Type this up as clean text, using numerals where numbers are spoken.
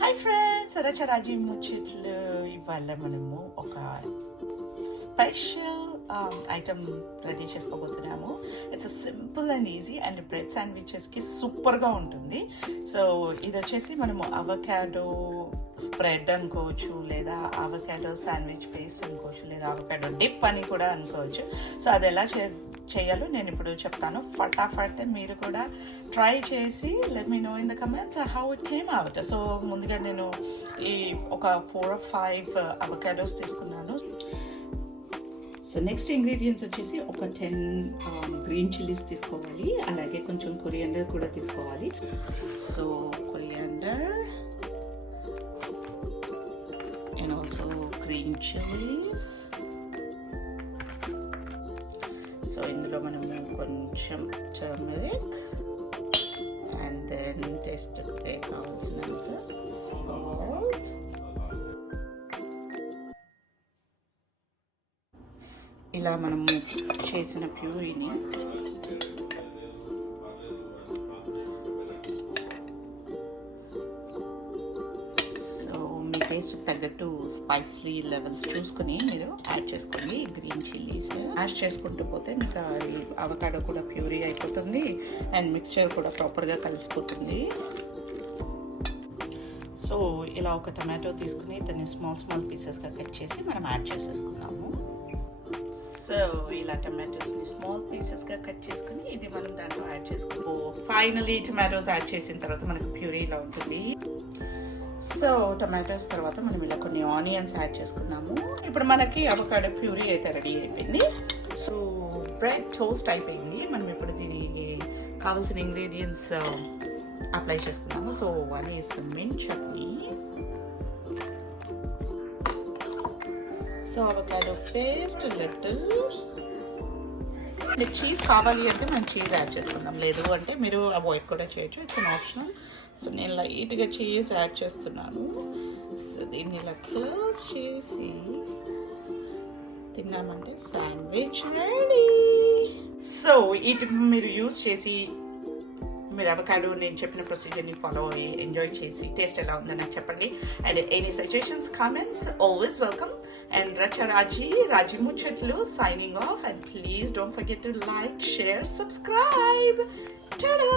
Hi friends, రచరాజీ ముచ్చట్లు. ఇవాళ మనము ఒక స్పెషల్ ఐటమ్ రెడీ చేసుకోబోతున్నాము. It's simple and easy and bread శాండ్విచెస్కి సూపర్గా ఉంటుంది. సో ఇది వచ్చేసి మనము అవకాడో స్ప్రెడ్ అనుకోవచ్చు, లేదా అవకాడో శాండ్విచ్ పేస్ట్ అనుకోవచ్చు, లేదా అవకాడో డిప్ అని కూడా అనుకోవచ్చు. సో అది ఎలా చేయాలో నేను ఇప్పుడు చెప్తాను. ఫటాఫట్ మీరు కూడా ట్రై చేసి let me know in the comments how it came out. So ముందుగా నేను ఈ ఒక 4 or 5 అవకాడోస్ తీసుకున్నాను. సో నెక్స్ట్ ఇంగ్రీడియంట్స్ వచ్చేసి ఒక 10 గ్రీన్ చిల్లీస్ తీసుకోవాలి, అలాగే కొంచెం కొరియాండర్ కూడా తీసుకోవాలి. So coriander and also green chillies. So ఇందులో మనము కొంచెం టర్మరిక్ అండ్ దెన్ టేస్ట్కి కావాల్సినంత సాల్ట్, ఇలా మనము చేసిన ప్యూరీని టేస్ట్ తగ్గట్టు స్పైసీ లెవెల్స్ చూసుకుని మీరు యాడ్ చేసుకోండి. గ్రీన్ చిల్లీస్ యాడ్ చేసుకుంటూ పోతే మీకు అవకాడో కూడా ప్యూరీ అయిపోతుంది అండ్ మిక్స్చర్ కూడా ప్రాపర్గా కలిసిపోతుంది. సో ఇలా ఒక టమాటో తీసుకుని దాన్ని స్మాల్ పీసెస్గా కట్ చేసి మనం యాడ్ చేసేసుకుందాము. సో ఇలా టమాటోస్ని స్మాల్ పీసెస్గా కట్ చేసుకుని ఇది మనం దాంట్లో యాడ్ చేసుకుంటాము. ఫైనలీ టమాటోస్ యాడ్ చేసిన తర్వాత మనకు ప్యూరీ ఇలా ఉంటుంది. సో టమాటోస్ తర్వాత మనం ఇలా కొన్ని ఆనియన్స్ యాడ్ చేసుకుందాము. ఇప్పుడు మనకి అవకాడో ప్యూరీ అయితే రెడీ అయిపోయింది. సో బ్రెడ్ టోస్ట్ అయిపోయింది. మనం ఇప్పుడు దీనికి కావాల్సిన ఇంగ్రీడియంట్స్ అప్లై చేసుకుందాము. So 1 is mint chutney, so avocado paste little. మీకు చీజ్ కావాలి అంటే మనం చీజ్ యాడ్ చేసుకుందాం, లేదు అంటే మీరు అవాయిడ్ కూడా చేయొచ్చు, ఇట్స్ అన్ ఆప్షనల్. సో నేను లైట్గా చీజ్ యాడ్ చేస్తున్నాను. సో దీన్ని ఇలా క్లోజ్ చేసి తిన్నామంటే శాండ్విచ్ రెడీ. సో ఇది మీరు యూస్ చేసి మీరు అవకాడో నేను చెప్పిన ప్రొసీజర్ని ఫాలో అయ్యి ఎంజాయ్ చేసి టేస్ట్ ఎలా ఉందో నాకు చెప్పండి. And any suggestions, comments always welcome. And Raji Muchatlu signing off. And please don't forget to like, share, subscribe. Ta-da!